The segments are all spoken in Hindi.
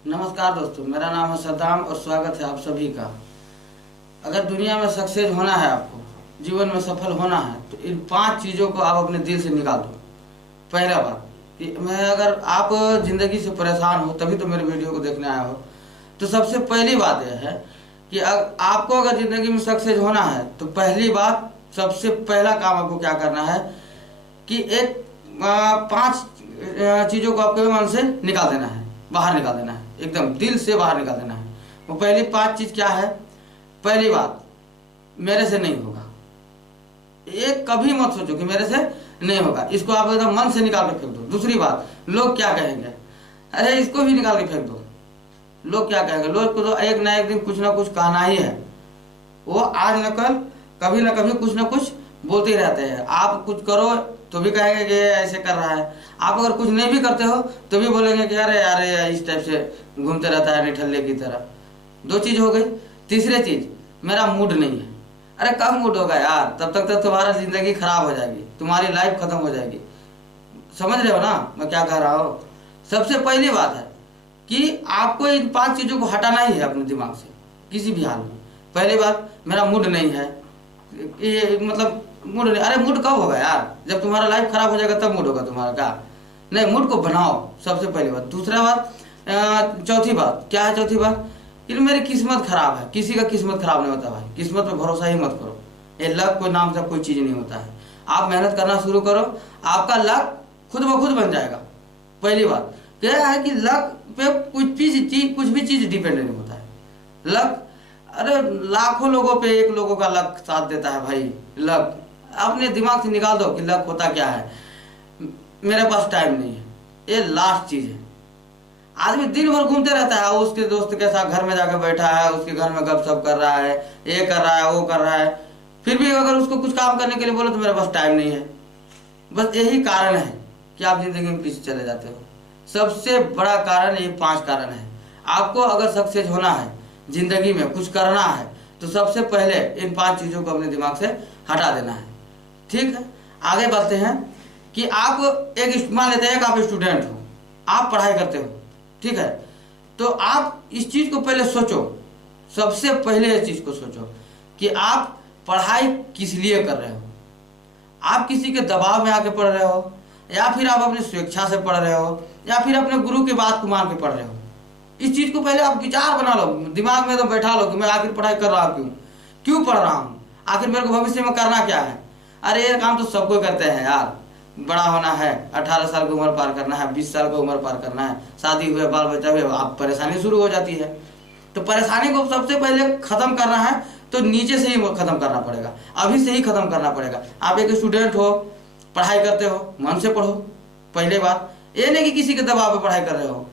नमस्कार दोस्तों, मेरा नाम है सद्दाम और स्वागत है आप सभी का। अगर दुनिया में सक्सेस होना है, आपको जीवन में सफल होना है, तो इन 5 चीज़ों को आप अपने दिल से निकाल दो। पहला बात कि अगर आप ज़िंदगी से परेशान हो तभी तो मेरे वीडियो को देखने आए हो, तो सबसे पहली बात यह है कि आपको अगर ज़िंदगी में सक्सेस होना है तो पहली बात, सबसे पहला काम आपको क्या करना है कि एक 5 चीज़ों को आपके मन से निकाल देना है, बाहर निकाल देना है, एकदम दिल से बाहर निकाल देना है। वो पहली 5 चीज़ क्या है? पहली बात, मेरे से नहीं होगा। एक कभी मत सोचो कि मेरे से नहीं होगा, इसको आप एकदम मन से निकाल के फेंक दो। दूसरी बात, लोग क्या कहेंगे, अरे इसको भी निकाल के फेंक दो। लोग क्या कहेंगे, लोग को तो एक ना एक दिन कुछ ना कुछ कहना ही है। वो आज न कल कभी ना कभी कुछ ना कुछ बोलते ही रहते हैं। आप कुछ करो तो भी कहेंगे कि ऐसे कर रहा है, आप अगर कुछ नहीं भी करते हो तो भी बोलेंगे कि अरे यार इस टाइप से घूमते रहता है निठल्ले की तरह। 2 चीज़ हो गई। तीसरी चीज़, मेरा मूड नहीं है। अरे कब मूड होगा यार, तब तक तो तुम्हारा ज़िंदगी खराब हो जाएगी, तुम्हारी लाइफ खत्म हो जाएगी। समझ रहे हो ना मैं क्या कह रहा हूँ? सबसे पहली बात है कि आपको इन 5 चीज़ों को हटाना ही है अपने दिमाग से किसी भी हाल में। पहली बात, मेरा मूड नहीं है, ये मतलब मूड नहीं। अरे मूड कब होगा यार, जब तुम्हारा लाइफ खराब हो जाएगा तब मूड होगा तुम्हारा क्या? नहीं, मूड को बनाओ, सबसे पहली बात। दूसरा बात, चौथी बात क्या है? चौथी बात कि मेरी किस्मत खराब है। किसी का किस्मत खराब नहीं होता भाई, किस्मत पे भरोसा ही मत करो। ये लक कोई नाम से कोई चीज़ नहीं होता है। आप मेहनत करना शुरू करो, आपका लक खुद ब खुद बन जाएगा। पहली बात क्या है कि लक पे कुछ भी चीज़ डिपेंड नहीं होता है। लक, अरे लाखों लोगों पे एक लोगों का लक साथ देता है भाई। लक अपने दिमाग से निकाल दो कि लक होता क्या है। मेरे पास टाइम नहीं है, ये लास्ट चीज़ है। आदमी दिन भर घूमते रहता है, उसके दोस्त के साथ घर में जाकर बैठा है, उसके घर में गपशप कर रहा है, ये कर रहा है, वो कर रहा है, फिर भी अगर उसको कुछ काम करने के लिए बोलो तो मेरे पास टाइम नहीं है। बस यही कारण है कि आप जिंदगी में पीछे चले जाते हो। सबसे बड़ा कारण ये 5 कारण है। आपको अगर सक्सेस होना है, जिंदगी में कुछ करना है, तो सबसे पहले इन 5 चीज़ों को अपने दिमाग से हटा देना है। ठीक है, आगे बढ़ते हैं कि आप एक, मान लेते हैं कि आप स्टूडेंट हो, आप पढ़ाई करते हो, ठीक है, तो आप इस चीज़ को पहले सोचो। सबसे पहले इस चीज़ को सोचो कि आप पढ़ाई किस लिए कर रहे हो। आप किसी के दबाव में आके पढ़ रहे हो, या फिर आप अपनी स्वेच्छा से पढ़ रहे हो, या फिर अपने गुरु की बात को मान के पढ़ रहे हो। इस चीज़ को पहले आप विचार बना लो, दिमाग में तो बैठा लो कि मैं आखिर पढ़ाई कर रहा हूँ, क्यों पढ़ रहा हूँ, आखिर मेरे को भविष्य में करना क्या है। अरे ये काम तो सबको करते हैं यार। बड़ा होना है, 18 साल की उम्र पार करना है, 20 साल की उम्र पार करना है, शादी हुए, बाल बच्चा हुए, आप परेशानी शुरू हो जाती है। तो परेशानी को सबसे पहले ख़त्म करना है तो नीचे से ही ख़त्म करना पड़ेगा, अभी से ही ख़त्म करना पड़ेगा। आप एक स्टूडेंट हो, पढ़ाई करते हो, मन से पढ़ो। पहले बात ये नहीं कि किसी के दबाव पे पढ़ाई कर रहे हो।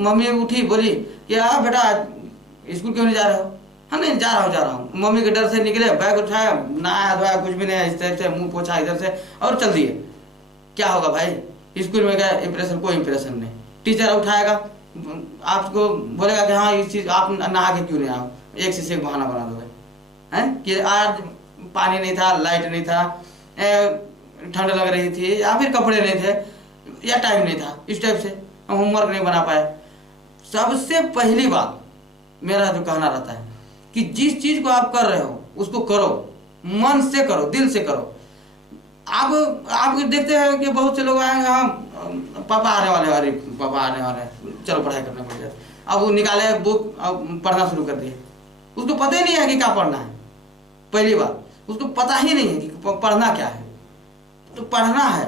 मम्मी उठी बोली कि हाँ बेटा स्कूल क्यों नहीं जा रहे हो? हाँ नहीं जा रहा हूँ। मम्मी के डर से निकले, बैग उठाया, नहाया धोया, कुछ भी नहीं, इस टाइप से मुंह पोछा इधर से और चल दिए। क्या होगा भाई? स्कूल में गया, इंप्रेशन, कोई इंप्रेशन नहीं। टीचर उठाएगा, आपको बोलेगा कि हाँ इस चीज़ आप नहा के क्यों नहीं आओ, एक से एक बहाना बना दोगे हैं कि आज पानी नहीं था, लाइट नहीं था, ठंड लग रही थी, या फिर कपड़े नहीं थे, या टाइम नहीं था, इस टाइप से हम होमवर्क नहीं बना पाए। सबसे पहली बात मेरा जो कहना रहता है कि जिस चीज़ को आप कर रहे हो उसको करो, मन से करो, दिल से करो। आप देखते हैं कि बहुत से लोग आएंगे, हाँ पापा आने वाले, अरे पापा आने वाले, चलो पढ़ाई करने पड़ जाए। अब वो निकाले बुक, अब पढ़ना शुरू कर दिए। उसको पता ही नहीं है कि क्या पढ़ना है। पहली बात, उसको पता ही नहीं है कि पढ़ना क्या है। तो पढ़ना है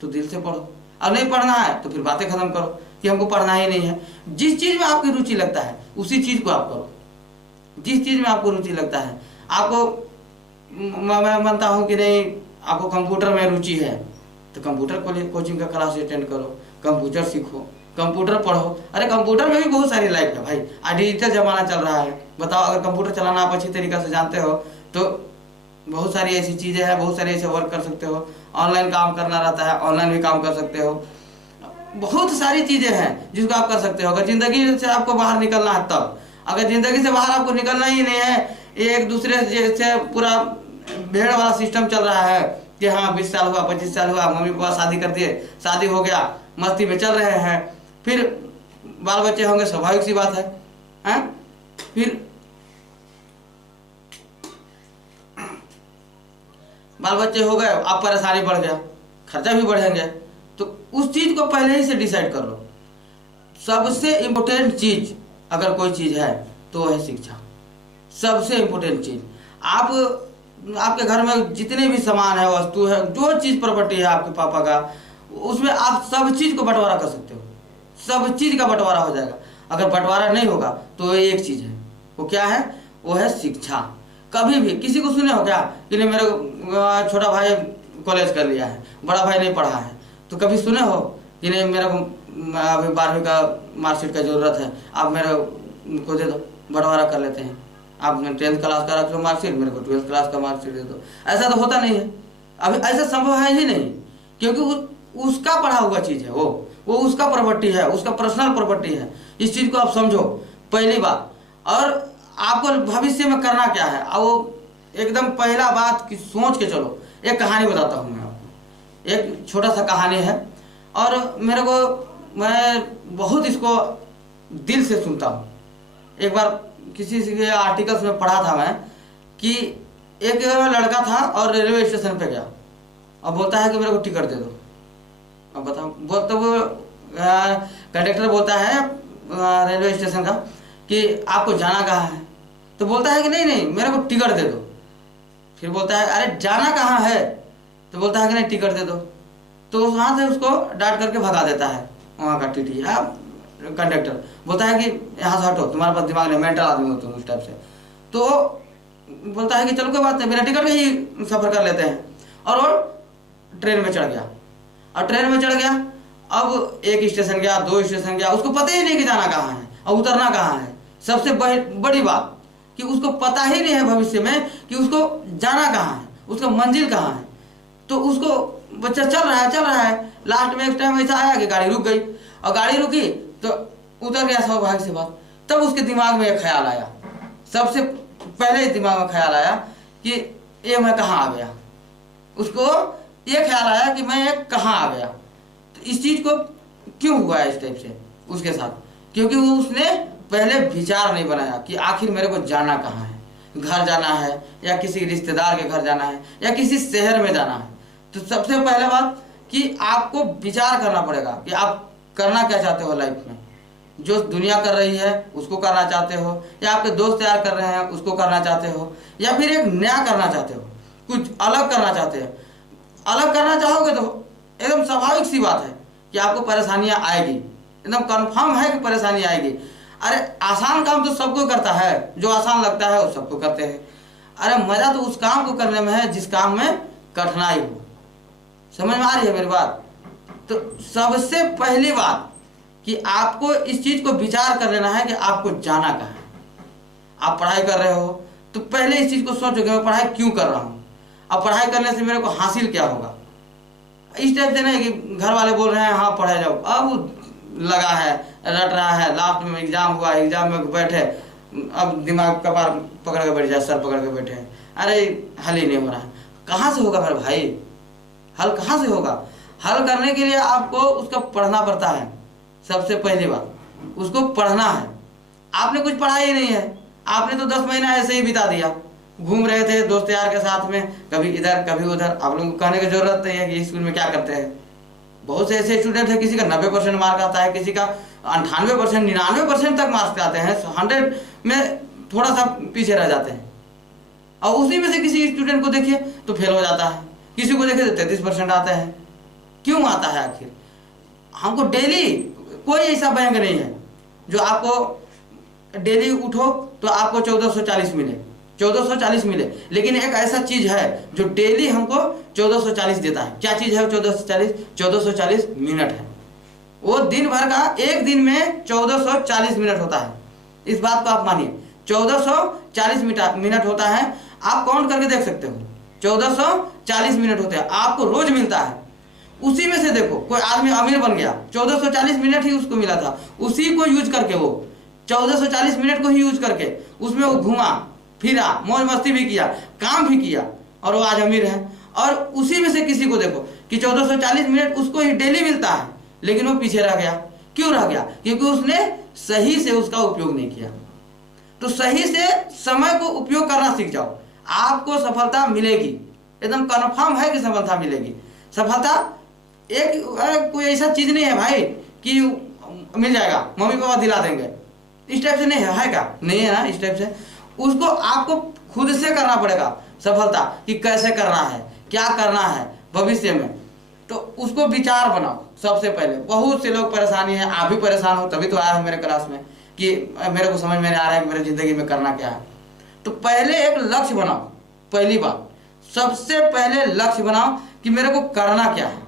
तो दिल से पढ़ो, और नहीं पढ़ना है तो फिर बातें खत्म करो कि हमको पढ़ना ही नहीं है। जिस चीज़ में आपकी रुचि लगता है उसी चीज़ को आप करो। जिस चीज़ में आपको रुचि लगता है, आपको, मैं मानता हूँ कि नहीं आपको कंप्यूटर में रुचि है तो कंप्यूटर कोचिंग का क्लास अटेंड करो, कंप्यूटर सीखो, कंप्यूटर पढ़ो। अरे कंप्यूटर में भी बहुत सारी लाइफ है भाई, आज डिजिटल ज़माना चल रहा है। बताओ, अगर कंप्यूटर चलाना आप अच्छी तरीक़े से जानते हो तो बहुत सारी ऐसी चीज़ें हैं, बहुत सारे ऐसे वर्क कर सकते हो। ऑनलाइन काम करना रहता है, ऑनलाइन भी काम कर सकते हो। बहुत सारी चीज़ें हैं जिसको आप कर सकते हो, अगर ज़िंदगी से आपको बाहर निकलना है तब। अगर ज़िंदगी से बाहर आपको निकलना ही नहीं है, एक दूसरे जैसे पूरा भेड़ वाला सिस्टम चल रहा है कि हाँ 20 साल हुआ, 25 साल हुआ, मम्मी पापा शादी कर दिए, शादी हो गया, मस्ती में चल रहे हैं, फिर बाल बच्चे होंगे, स्वाभाविक सी बात है, हैं? फिर बाल बच्चे हो गए, अब परेशानी बढ़ गया, खर्चा भी बढ़ेंगे, तो उस चीज को पहले ही से डिसाइड कर लो। सबसे इम्पोर्टेंट चीज अगर कोई चीज है तो वो है शिक्षा। सबसे इम्पोर्टेंट चीज, आप आपके घर में जितने भी सामान है, वस्तु है, जो चीज प्रॉपर्टी है आपके पापा का, उसमें आप सब चीज को बंटवारा कर सकते हो, सब चीज का बंटवारा हो जाएगा। अगर बंटवारा नहीं होगा तो एक चीज है, वो क्या है? वो है शिक्षा। कभी भी किसी को सुने हो क्या कि नहीं मेरे छोटा भाई कॉलेज कर लिया है, बड़ा भाई नहीं पढ़ा है, तो कभी सुने हो कि नहीं मेरे को अभी 12वीं का मार्कशीट का जरूरत है, आप मेरे को दे दो, बंटवारा कर लेते हैं। आप 10th क्लास का रख लो मार्कशीट, मेरे को 12th क्लास का मार्कशीट दे दो। ऐसा तो होता नहीं है, अभी ऐसा संभव है ही नहीं, क्योंकि उसका पढ़ा हुआ चीज है, वो उसका प्रॉपर्टी है, उसका पर्सनल प्रॉपर्टी है। इस चीज को आप समझो पहली बात। और आपको भविष्य में करना क्या है, अब वो एकदम पहला बात की सोच के चलो। एक कहानी बताता हूँ मैं आपको, एक छोटा सा कहानी है, और मेरे को मैं बहुत इसको दिल से सुनता हूँ। एक बार किसी के आर्टिकल्स में पढ़ा था मैं कि एक लड़का था और रेलवे स्टेशन पे गया और बोलता है कि मेरे को टिकट दे दो। अब बताओ, बोलते वो कंडक्टर बोलता है रेलवे स्टेशन का कि आपको जाना कहाँ है, तो बोलता है कि नहीं नहीं मेरे को टिकट दे दो। फिर बोलता है अरे जाना कहाँ है, तो बोलता है कि नहीं टिकट दे दो। तो वहाँ से उसको डांट करके भगा देता है वहाँ का टीटी या कंडक्टर, बोलता है कि यहाँ से हटो, तुम्हारे पास दिमाग नहीं, मेंटल आदमी हो तुम उस टाइप से। तो बोलता है कि चलो कोई बात नहीं, बिना टिकट का ही सफर कर लेते हैं। और वो ट्रेन में चढ़ गया, और ट्रेन में चढ़ गया, अब एक स्टेशन गया, 2 स्टेशन गया, उसको पता ही नहीं कि जाना कहाँ है और उतरना कहाँ है। सबसे बड़ी बात कि उसको पता ही नहीं है भविष्य में कि उसको जाना कहाँ है, उसका मंजिल कहाँ है। तो उसको बच्चा चल रहा है, लास्ट में एक टाइम ऐसा आया कि गाड़ी रुक गई, और गाड़ी रुकी तो उतर गया, स्वाभाविक सी बात। तब उसके दिमाग में एक ख्याल आया, सबसे पहले दिमाग में ख्याल आया कि ये मैं कहाँ आ गया। उसको ये ख्याल आया कि मैं कहाँ आ गया। तो इस चीज को क्यों हुआ है इस टाइप से उसके साथ, क्योंकि वो उसने पहले विचार नहीं बनाया कि आखिर मेरे को जाना कहाँ है, घर जाना है या किसी रिश्तेदार के घर जाना है या किसी शहर में जाना है। तो सबसे पहले बात कि आपको विचार करना पड़ेगा कि आप करना क्या चाहते हो लाइफ में। जो दुनिया कर रही है उसको करना चाहते हो, या आपके दोस्त तैयार कर रहे हैं उसको करना चाहते हो, या फिर एक नया करना चाहते हो, कुछ अलग करना चाहते हैं। अलग करना चाहोगे तो एकदम स्वाभाविक सी बात है कि आपको परेशानियां आएगी, एकदम कंफर्म है कि परेशानी आएगी। अरे आसान काम तो सबको करता है, जो आसान लगता है वो सबको करते हैं। अरे मजा तो उस काम को करने में है जिस काम में कठिनाई हो। समझ में आ रही है मेरी बात? तो सबसे पहली बात कि आपको इस चीज को विचार कर लेना है कि आपको जाना कहाँ है। आप पढ़ाई कर रहे हो तो पहले इस चीज को सोचो कि मैं पढ़ाई क्यों कर रहा हूँ, अब पढ़ाई करने से मेरे को हासिल क्या होगा। इस टाइप से नहीं कि घर वाले बोल रहे हैं हाँ पढ़ाई जाओ, अब लगा है, रट रहा है, लास्ट में एग्जाम हुआ, एग्जाम में बैठे, अब दिमाग कपार पकड़ के बैठ जाए, सर पकड़ के बैठे हैं, अरे हल ही नहीं हो रहा है। कहाँ से होगा मेरे भाई, हल कहाँ से होगा? हल करने के लिए आपको उसका पढ़ना पड़ता है। सबसे पहली बात उसको पढ़ना है। आपने कुछ पढ़ा ही नहीं है, आपने तो 10 महीना ऐसे ही बिता दिया, घूम रहे थे दोस्त यार के साथ में, कभी इधर कभी उधर। आप लोगों को कहने की जरूरत नहीं है कि स्कूल में क्या करते हैं। बहुत से ऐसे स्टूडेंट है, किसी का 90% मार्क आता है, किसी का 98%, 99% तक मार्क्स आते हैं, 100 में थोड़ा सा पीछे रह जाते हैं। और उसी में से किसी स्टूडेंट को देखिए तो फेल हो जाता है, किसी को देखिए तो 33% आते हैं। क्यों आता है आखिर? हमको डेली कोई ऐसा बैंक नहीं है जो आपको डेली उठो तो आपको 1440 मिले, 1440 मिले, लेकिन एक ऐसा चीज है जो डेली हमको 1440 देता है। क्या चीज है 1440? 1440 मिनट है। वो दिन भर का एक दिन में 1440 मिनट होता है। इस बात को आप मानिए, 1440 मिनट होता है। आप काउंट करके देख सकते हो, 1440 मिनट होते हैं, आपको रोज मिलता है। उसी में से देखो कोई आदमी अमीर बन गया, 1440 मिनट ही उसको मिला था, उसी को यूज करके, वो 1440 मिनट को ही यूज करके उसमें वो घूमा फिरा, मौज मस्ती भी किया, काम भी किया, और वो आज अमीर है। और उसी में से किसी को देखो कि 1440 मिनट उसको ही डेली मिलता है, लेकिन वो पीछे रह गया। क्यों रह गया? क्योंकि उसने सही से उसका उपयोग नहीं किया। तो सही से समय को उपयोग करना सीख जाओ, आपको सफलता मिलेगी, एकदम कन्फर्म है कि सफलता मिलेगी। सफलता एक कोई ऐसा चीज नहीं है भाई कि मिल जाएगा, मम्मी पापा दिला देंगे, इस टाइप से नहीं है क्या? नहीं है ना, इस टाइप से उसको आपको खुद से करना पड़ेगा सफलता, कि कैसे करना है, क्या करना है भविष्य में। तो उसको विचार बनाओ सबसे पहले। बहुत से लोग परेशानी है, आप भी परेशान हो, तभी तो आया हो मेरे क्लास में कि मेरे को समझ में नहीं आ रहा है कि मेरे जिंदगी में करना क्या है। तो पहले एक लक्ष्य बनाओ, पहली बात सबसे पहले लक्ष्य बनाओ कि मेरे को करना क्या है।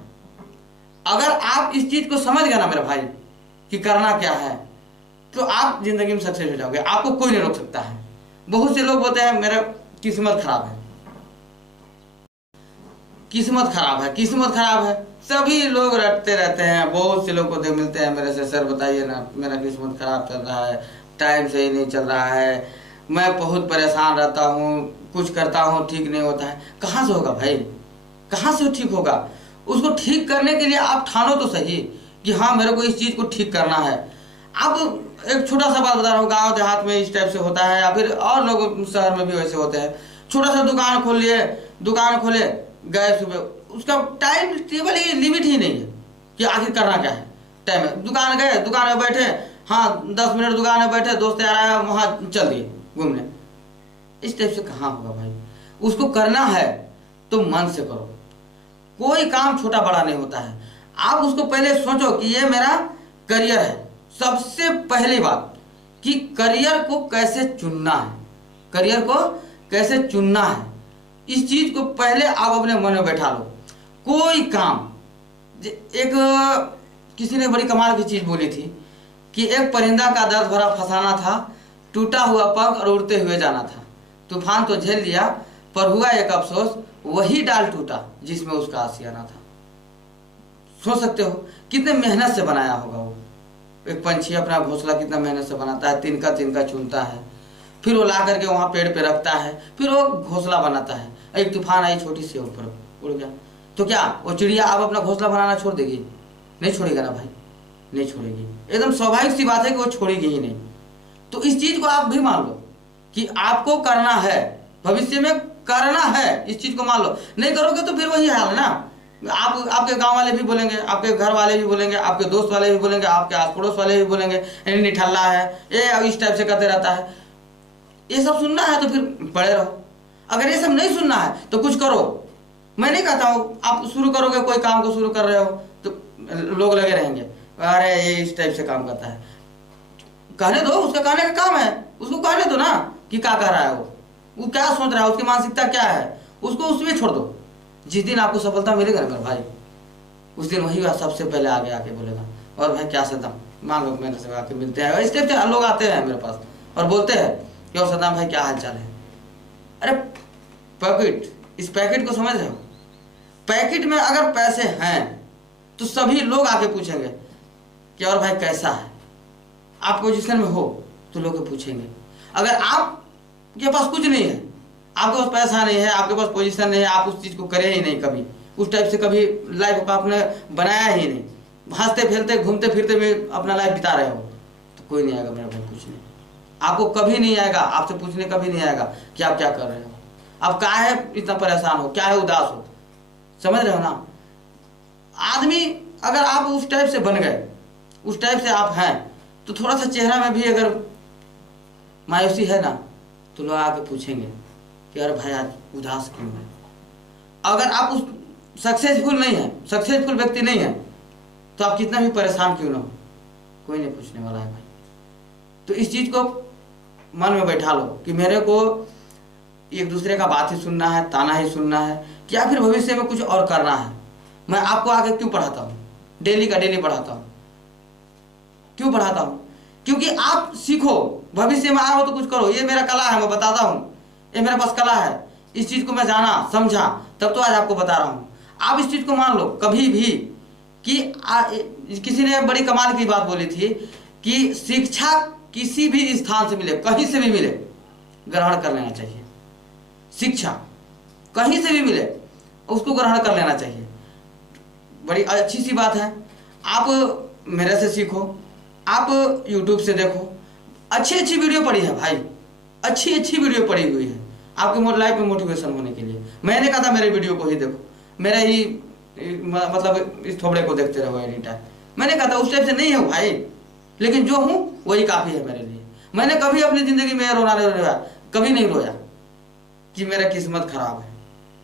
अगर आप इस चीज को समझ गए ना मेरे भाई कि करना क्या है, तो आप जिंदगी में सक्सेस हो जाओगे, आपको कोई नहीं रोक सकता है। बहुत से लोग बोलते हैं मेरा किस्मत खराब है, किस्मत खराब है, किस्मत खराब है, सभी लोग रटते रहते हैं। बहुत से लोग को मिलते हैं मेरे से, सर बताइए ना मेरा किस्मत खराब चल रहा है, टाइम सही नहीं चल रहा है, मैं बहुत परेशान रहता हूँ, कुछ करता हूँ ठीक नहीं होता है। कहाँ से होगा भाई, कहाँ से ठीक होगा? उसको ठीक करने के लिए आप ठानो तो सही कि हाँ मेरे को इस चीज को ठीक करना है। आप एक छोटा सा बात बता रहा हूँ, गाँव देहात में इस टाइप से होता है, या फिर और लोग शहर में भी वैसे होते हैं। छोटा सा दुकान खोल लिए, दुकान खोले गए सुबह, उसका टाइम टेबल ही लिमिट ही नहीं है कि आखिर करना क्या है। टाइम है, दुकान गए, दुकान में बैठे, हाँ 10 मिनट दुकान में बैठे, दोस्त यार आया वहाँ चल दिए घूमने। इस टाइप से कहाँ होगा भाई? उसको करना है तो मन से करो, कोई काम छोटा बड़ा नहीं होता है। आप उसको पहले सोचो कि ये मेरा करियर है। सबसे पहली बात कि करियर को कैसे चुनना है, करियर को कैसे चुनना है, इस चीज को पहले आप अपने मन में बैठा लो। कोई काम, एक किसी ने बड़ी कमाल की चीज बोली थी कि एक परिंदा का दर्द भरा फसाना था, टूटा हुआ पंख और उड़ते हुए जाना था। तूफान तो झेल लिया पर हुआ एक अफसोस, वही डाल टूटा जिसमें उसका आशियाना था। सोच सकते हो कितने मेहनत से बनाया होगा वो। एक पंछी अपना घोंसला कितना मेहनत से बनाता है, तिनका तिनका चुनता है, फिर वो ला करके वहां पेड़ पे रखता है, फिर वो घोंसला बनाता है। एक तूफान आई छोटी सी ऊपर उड़ गया, तो क्या वो चिड़िया अब अपना घोंसला बनाना छोड़ देगी? नहीं छोड़ेगा ना भाई, नहीं छोड़ेगी। एकदम स्वाभाविक सी बात है कि वो छोड़ेगी ही नहीं। तो इस चीज को आप भी मान लो कि आपको करना है, भविष्य में करना है, इस चीज को मान लो। नहीं करोगे तो फिर वही हाल है ना, आप आपके गांव वाले भी बोलेंगे, आपके घर वाले भी बोलेंगे, आपके दोस्त वाले भी बोलेंगे, आपके आस पड़ोस वाले भी बोलेंगे निठल्ला है, ये इस टाइप से करते रहता है। ये सब सुनना है तो फिर पड़े रहो। अगर ये सब नहीं सुनना है तो कुछ करो। मैं नहीं कहता हूँ आप शुरू करोगे, कोई काम को शुरू कर रहे हो तो लोग लगे रहेंगे, अरे ये इस टाइप से काम करता है। कहने दो, उसका कहने का काम है, उसको कहने दो ना कि क्या कर रहा है, वो क्या सोच रहा है, उसकी मानसिकता क्या है, उसको उसमें छोड़ दो। जिस दिन आपको सफलता मिलेगा ना भाई, उस दिन वही बात सबसे पहले आगे आके बोलेगा, और भाई क्या सद्दाम, मान लो मेरे से आके मिलते हैं, इस टाइप से लोग आते हैं मेरे पास और बोलते हैं कि और सद्दाम भाई क्या हाल चाल है। अरे पैकेट, इस पैकेट को समझ रहे हो? पैकेट में अगर पैसे हैं तो सभी लोग आके पूछेंगे कि और भाई कैसा है, आप पोजीशन में हो तो लोग पूछेंगे। अगर आपके पास कुछ नहीं है, आपके पास पैसा नहीं है, आपके पास पोजीशन नहीं है, आप उस चीज को करे ही नहीं, कभी उस टाइप से कभी लाइफ का आपने बनाया ही नहीं, हंसते खेलते घूमते फिरते में अपना लाइफ बिता रहे हो, तो कोई नहीं आएगा मेरा भाई, कुछ नहीं। आपको कभी नहीं आएगा, आपसे पूछने कभी नहीं आएगा कि आप क्या कर रहे हो, आप क्या है इतना परेशान हो, क्या है उदास हो। समझ रहे हो ना? आदमी अगर आप उस टाइप से बन गए, उस टाइप से आप हैं, तो थोड़ा सा चेहरा में भी अगर मायूसी है ना तो लोग आके पूछेंगे कि अरे भाई आज उदास क्यों है। अगर आप उस सक्सेसफुल नहीं है, सक्सेसफुल व्यक्ति नहीं है, तो आप कितना भी परेशान क्यों ना हो, कोई नहीं पूछने वाला है भाई। तो इस चीज को मन में बैठा लो कि मेरे को एक दूसरे का बात ही सुनना है, ताना ही सुनना है, या फिर भविष्य में कुछ और करना है। मैं आपको आगे क्यों पढ़ाता हूँ, डेली का डेली पढ़ाता हूँ, क्यों पढ़ाता हूँ? क्योंकि आप सीखो, भविष्य में आओ तो कुछ करो। ये मेरा कला है, मैं बताता हूँ, ये मेरे पास कला है, इस चीज को मैं जाना समझा तब तो आज आपको बता रहा हूँ। आप इस चीज को मान लो कभी भी कि किसी ने बड़ी कमाल की बात बोली थी कि शिक्षा किसी भी स्थान से मिले, कहीं से भी मिले, ग्रहण कर लेना चाहिए। शिक्षा कहीं से भी मिले उसको ग्रहण कर लेना चाहिए, बड़ी अच्छी सी बात है। आप मेरे से सीखो, आप यूट्यूब से देखो, अच्छी अच्छी वीडियो पड़ी है भाई, अच्छी अच्छी वीडियो पड़ी हुई है आपके लाइफ में मोटिवेशन होने के लिए। मैंने कहा था मेरे वीडियो को ही देखो, मेरा ही मतलब इस थोबड़े को देखते रहो एनी टाइम। मैंने कहा था उस टाइप से नहीं हूँ भाई, लेकिन जो हूँ वही काफ़ी है मेरे लिए। मैंने कभी अपनी ज़िंदगी में रोना नहीं रोया, कभी नहीं रोया कि मेरा किस्मत खराब है।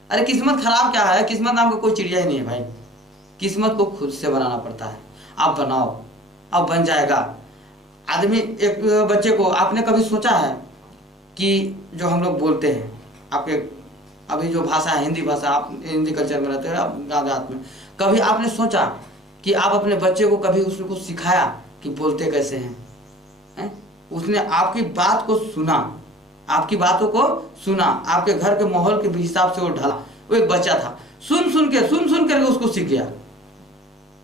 अरे किस्मत खराब क्या है, किस्मत नाम का कोई चिड़िया ही नहीं है भाई। किस्मत को खुद से बनाना पड़ता है। आप बनाओ, अब बन जाएगा। आदमी, एक बच्चे को, आपने कभी सोचा है कि जो हम लोग बोलते हैं, आपके अभी जो भाषा है हिंदी भाषा, आप हिंदी कल्चर में रहते हैं, आप गाँव में, कभी आपने सोचा कि आप अपने बच्चे को कभी उसको सिखाया कि बोलते कैसे हैं? उसने आपकी बात को सुना, आपकी बातों को सुना, आपके घर के माहौल के हिसाब से वो ढला। वो एक बच्चा था, सुन सुन करके उसको सीख गया।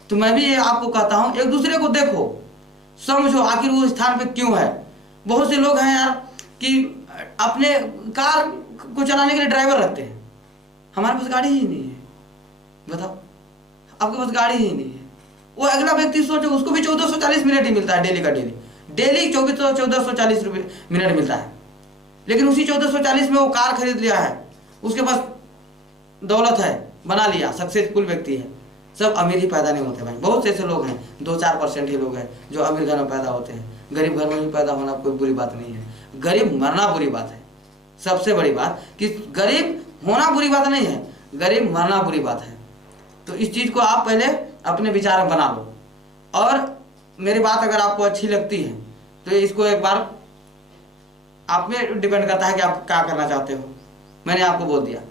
तो मैं भी ये आपको कहता हूँ, एक दूसरे को देखो, समझो आखिर वो स्थान पे क्यों है। बहुत से लोग हैं यार कि अपने कार को चलाने के लिए ड्राइवर रखते हैं, हमारे पास गाड़ी ही नहीं है। बताओ, आपके पास गाड़ी ही नहीं है। वो अगला व्यक्ति सोचो, उसको भी 1440 मिनट ही मिलता है डेली का, डेली 1440 मिनट मिलता है। लेकिन उसी 1440 में वो कार खरीद लिया है, उसके पास दौलत है, बना लिया, सक्सेसफुल व्यक्ति है। सब अमीर ही पैदा नहीं होते भाई, बहुत से ऐसे लोग हैं, 2-4% ही लोग हैं जो अमीर घर में पैदा होते हैं। गरीब घर में भी पैदा होना कोई बुरी बात नहीं है, गरीब मरना बुरी बात है। सबसे बड़ी बात कि गरीब होना बुरी बात नहीं है, गरीब मरना बुरी बात है। तो इस चीज़ को आप पहले अपने विचार में बना लो। और मेरी बात अगर आपको अच्छी लगती है तो इसको एक बार आप में डिपेंड करता है कि आप क्या करना चाहते हो। मैंने आपको बोल दिया,